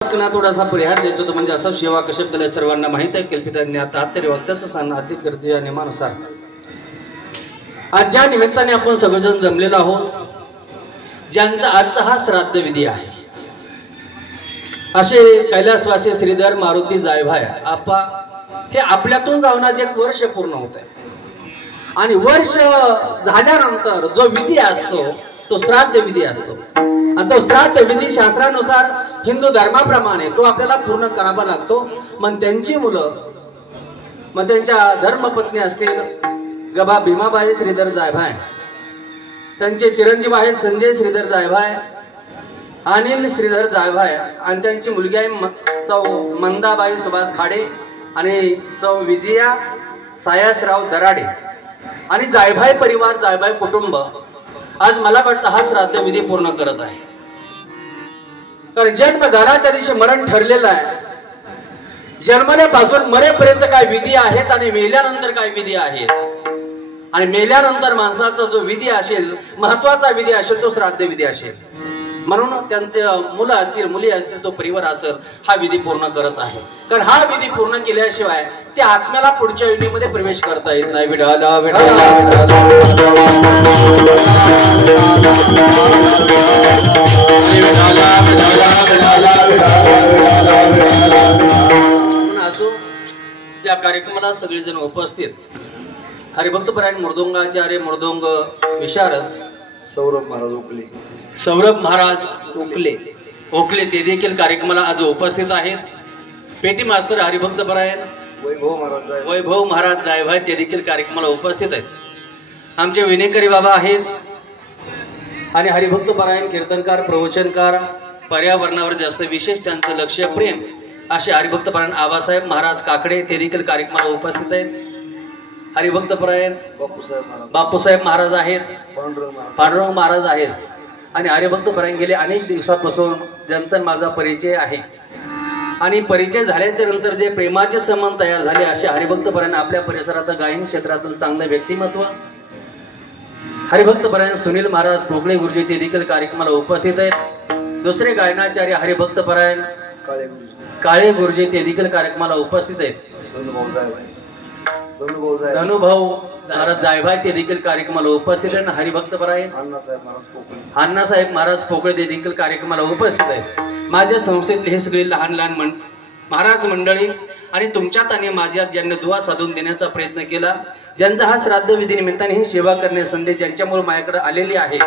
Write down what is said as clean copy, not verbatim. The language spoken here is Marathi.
थोडासा परिहार द्यायचा होता, म्हणजे असं सेवा कशब्दाला सर्वांना माहित आहे. कल्पिता ज्ञात आत्तरी वक्त्याचं सांगणं आधी करते या नियमानुसार आज ज्या निमित्ताने आपण सगळेजण जमलेलो आहोत, ज्यांचा आजचा हा श्राद्ध विधी आहे, असे कैलासवासी श्रीधर मारुती जायभाय आपा हे आपल्यातून जाऊन आज एक वर्ष पूर्ण होत आहे. आणि वर्ष झाल्यानंतर जो विधी असतो तो श्राद्ध विधी असतो. आणि तो श्राद्ध विधी शास्त्रानुसार हिंदू धर्माप्रमाणे तो आपल्याला पूर्ण करावा लागतो. मग त्यांची मुलं, मग त्यांच्या धर्मपत्नी असतील गबा भीमाबाई श्रीधर जायभाय, त्यांचे चिरंजीव आहेत संजय श्रीधर जायभाय, अनिल श्रीधर जायभाय, आणि त्यांची मुलगी आहे सौ मंदाबाई सुभाष खाडे आणि सौ विजया सायासराव दराडे. आणि जायभाय परिवार जायभाय कुटुंब आज मला वाटतं हा श्राद्ध विधी पूर्ण करत आहे. कारण जन्म झाला त्या दिवशी मरण ठरलेलं आहे. जन्मल्यापासून मरेपर्यंत काय विधी आहेत आणि मेल्यानंतर काय विधी आहेत. आणि मेल्यानंतर माणसाचा जो विधी असेल, महत्वाचा विधी असेल, तो श्राद्ध विधी असेल. म्हणून त्यांचे मुलं असतील मुली असतील, तो परिवार असेल, हा विधी पूर्ण करत आहे. कारण हा विधी पूर्ण केल्याशिवाय त्या आत्म्याला पुढच्या युनिमध्ये प्रवेश करता येत नाही. विठाला विठाला असो त्या कार्यक्रमाला सगळेजण उपस्थित. हरिभक्तपरायण मृदुंगाचार्य मृदुंग विशारद सौरभ महाराज ओकले, सौरभ महाराज ओकले ते देखील कार्यक्रमाला आज उपस्थित आहेत. पेटी मास्तर हरिभक्तपरायण वैभव महाराज जायभाय ते देखील कार्यक्रमाला उपस्थित आहेत. आमचे विनेकरी बाबा आहेत आणि हरिभक्तपरायण कीर्तनकार प्रवचनकार, पर्यावरणावर जास्त विशेष त्यांचं लक्ष प्रेम असे हरिभक्तपरायण आबासाहेब महाराज काकडे ते देखील कार्यक्रमाला उपस्थित आहेत. हरिभक्तपरायण बापूसाहेब महाराज आहेत, पांडुरंग महाराज आहेत. आणि हरिभक्तपरायण गेले अनेक दिवसापासून ज्यांचा माझा परिचय आहे. आणि परिचय झाल्याच्या नंतर जे प्रेमाचे संबंध तयार झाले असे हरिभक्तपरायण आपल्या परिसरात गायन क्षेत्रातील चांगलं व्यक्तिमत्व हरिभक्तपरायण सुनील महाराज पोकळे गुरुजी ते देखील कार्यक्रमाला उपस्थित आहेत. दुसरे गायनाचार्य हरिभक्तपरायण काळे गुरुजी ते देखील कार्यक्रमाला उपस्थित आहेत. धनुभाऊ महाराज जायभाय ते देखील कार्यक्रमाला उपस्थित आहेत. हरिभक्तपरायण अण्णासाहेब महाराज पोकळे ते देखील कार्यक्रमाला उपस्थित आहेत. माझ्या संस्थेतले हे सगळे लहान लहान महाराज मंडळी आणि तुमच्यात आणि माझ्यात ज्यांनी दुवा साधून देण्याचा प्रयत्न केला, ज्यांचा हा श्राद्ध विधी निमित्ताने ही सेवा करण्याची संधी ज्यांच्यामुळे माझ्याकडे आलेली आहे.